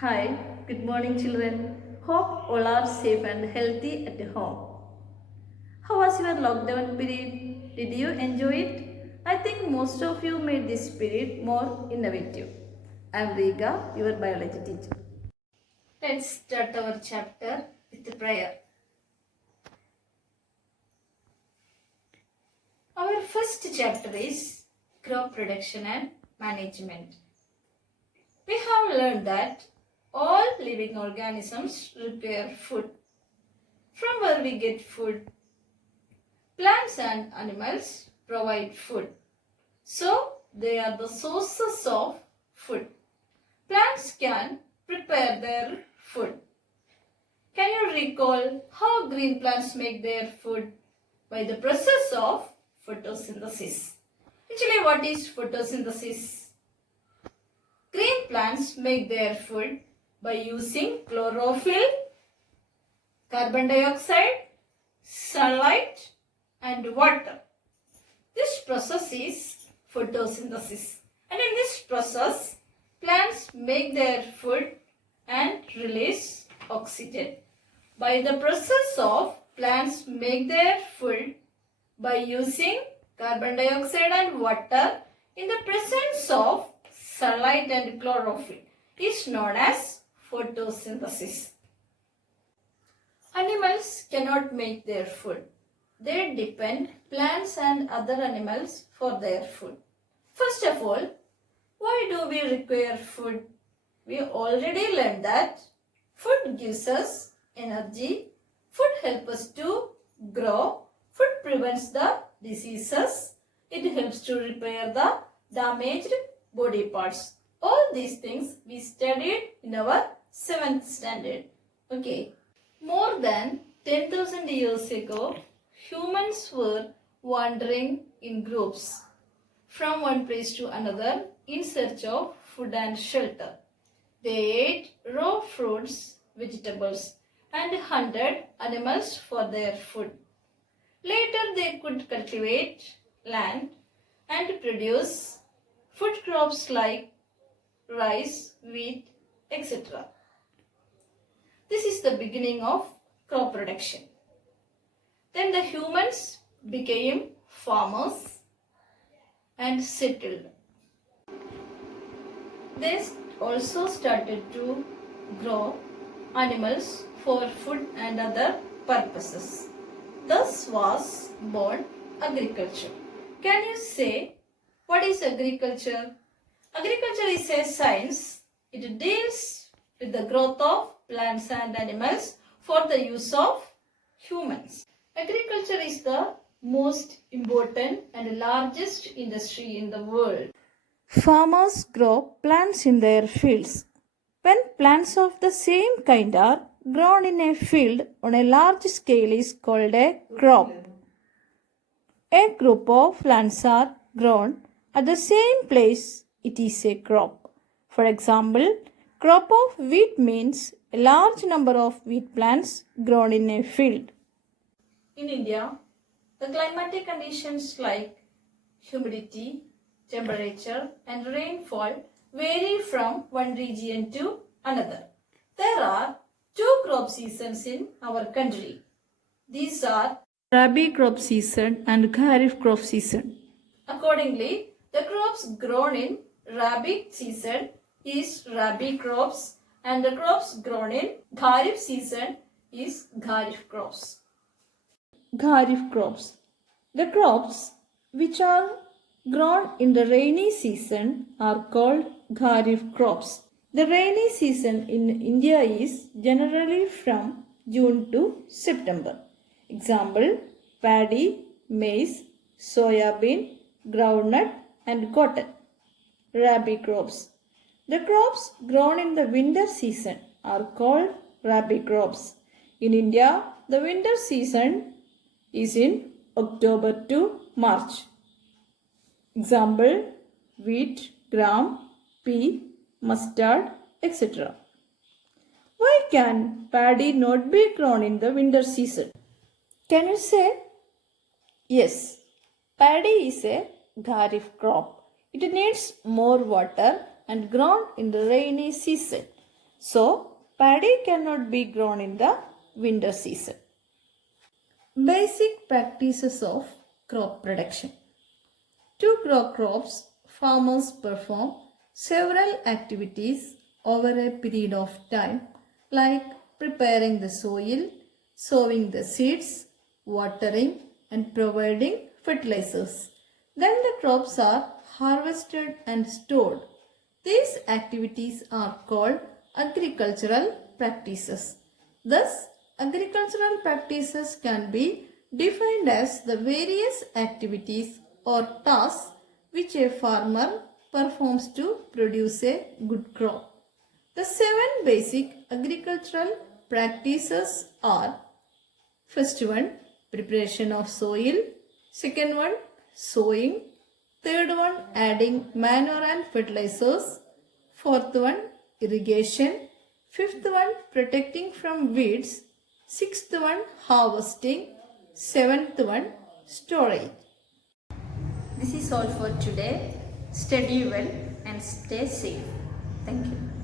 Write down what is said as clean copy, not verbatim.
Hi, good morning children. Hope all are safe and healthy at home. How was your lockdown period? Did you enjoy it? I think most of you made this period more innovative. I am Rika, your biology teacher. Let's start our chapter with a prayer. Our first chapter is crop production and management. We have learned that all living organisms require food. From where we get food? Plants and animals provide food. So, they are the sources of food. Plants can prepare their food. Can you recall how green plants make their food? By the process of photosynthesis. Actually, what is photosynthesis? Green plants make their food by using chlorophyll, carbon dioxide, sunlight, and water. This process is photosynthesis. And in this process, plants make their food and release oxygen. By the process of plants make their food by using carbon dioxide and water in the presence of sunlight and chlorophyll is known as photosynthesis. Animals cannot make their food. They depend plants and other animals for their food. First of all, why do we require food? We already learned that food gives us energy, food helps us to grow, food prevents the diseases, it helps to repair the damaged body parts. All these things we studied in our 7th standard. Okay. More than 10,000 years ago, humans were wandering in groups from one place to another in search of food and shelter. They ate raw fruits, vegetables, and hunted animals for their food. Later, they could cultivate land and produce food crops like rice, wheat, etc. This is the beginning of crop production. Then the humans became farmers and settled. They also started to grow animals for food and other purposes. Thus was born agriculture. Can you say what is agriculture? Agriculture is a science. It deals with the growth of plants and animals for the use of humans. Agriculture is the most important and largest industry in the world. Farmers grow plants in their fields. When plants of the same kind are grown in a field on a large scale is called a crop. A group of plants are grown at the same place, it is a crop. For example, crop of wheat means a large number of wheat plants grown in a field. In India, the climatic conditions like humidity, temperature and rainfall vary from one region to another. There are two crop seasons in our country. These are Rabi crop season and Kharif crop season. Accordingly, the crops grown in Rabi season is Rabi crops and the crops grown in Kharif season is Kharif crops. Kharif crops. The crops which are grown in the rainy season are called Kharif crops. The rainy season in India is generally from June to September. Example, paddy, maize, soya bean, groundnut and cotton. Rabi crops. The crops grown in the winter season are called Rabi crops. In India, the winter season is in October to March. Example, wheat, gram, pea, mustard, etc. Why can paddy not be grown in the winter season? Can you say? Yes, paddy is a kharif crop. It needs more water and grown in the rainy season. So, paddy cannot be grown in the winter season. Basic practices of crop production. To grow crops, farmers perform several activities over a period of time, like preparing the soil, sowing the seeds, watering, and providing fertilizers. Then the crops are harvested and stored. These activities are called agricultural practices. Thus, agricultural practices can be defined as the various activities or tasks which a farmer performs to produce a good crop. The 7 basic agricultural practices are: first one, preparation of soil; second one, sowing; third one, adding manure and fertilizers; fourth one, irrigation; fifth one, protecting from weeds; sixth one, harvesting; seventh one, storage. This is all for today. Study well and stay safe. Thank you.